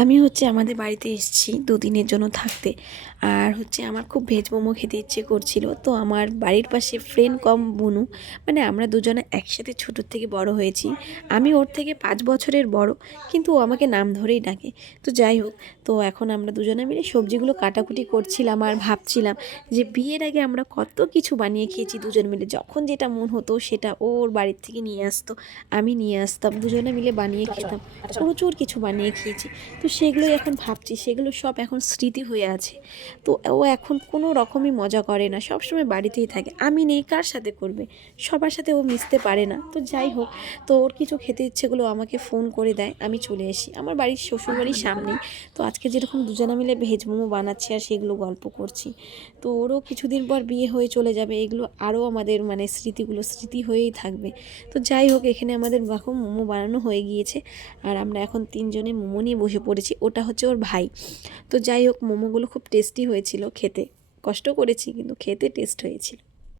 আমি আমাদের বাড়িতে এসেছি দুদিনের জন্য থাকতে। আর আমার খুব ভেজ মোমো খেতে ইচ্ছে করছিল। তো আমার বাড়ির পাশে ফ্রেন্ড কম বুনু, মানে আমরা দুজনে একসাথে ছোটোর থেকে বড় হয়েছি। আমি ওর থেকে 5 বছরের বড়, কিন্তু ও আমাকে নাম ধরেই ডাকে। তো যাই হোক, তো এখন আমরা দুজনে মিলে সবজিগুলো কাটাকুটি করছিলাম আর ভাবছিলাম যে বিয়ের আগে আমরা কত কিছু বানিয়ে খেয়েছি দুজন মিলে। যখন যেটা মন হতো সেটা ওর বাড়ির থেকে নিয়ে আসতো, আমি নিয়ে আসতাম, দুজনে মিলে বানিয়ে খেতাম। প্রচুর কিছু বানিয়ে খেয়েছি। তো সেগুলোই এখন ভাবছি, সেগুলো সব এখন স্মৃতি হয়ে আছে। তো ও এখন কোনো রকমই মজা করে না, সবসময় বাড়িতেই থাকে। আমি নেই কার সাথে করবে, সবার সাথে ও মিশতে পারে না। তো যাই হোক, তো ওর কিছু খেতে ইচ্ছেগুলো আমাকে ফোন করে দেয়, আমি চলে আসি আমার বাড়ির শ্বশুরবাড়ির সামনেই। তো আজকে যেরকম দুজনে মিলে ভেজ মোমো বানাচ্ছি আর সেগুলো গল্প করছি। তো ওরও কিছুদিন পর বিয়ে হয়ে চলে যাবে, এগুলো আরও আমাদের মানে স্মৃতিগুলো স্মৃতি হয়েই থাকবে। তো যাই হোক, এখানে আমাদের দেখো মোমো বানানো হয়ে গিয়েছে। আর আমরা এখন তিনজনে মোমো নিয়ে বসে পড়েছি, ওটা ওর ভাই। তো যাই হোক, মোমোগুলো খুব টেস্টি হয়েছিল খেতে। কষ্ট করেছি কিন্তু খেতে টেস্ট হয়েছিল।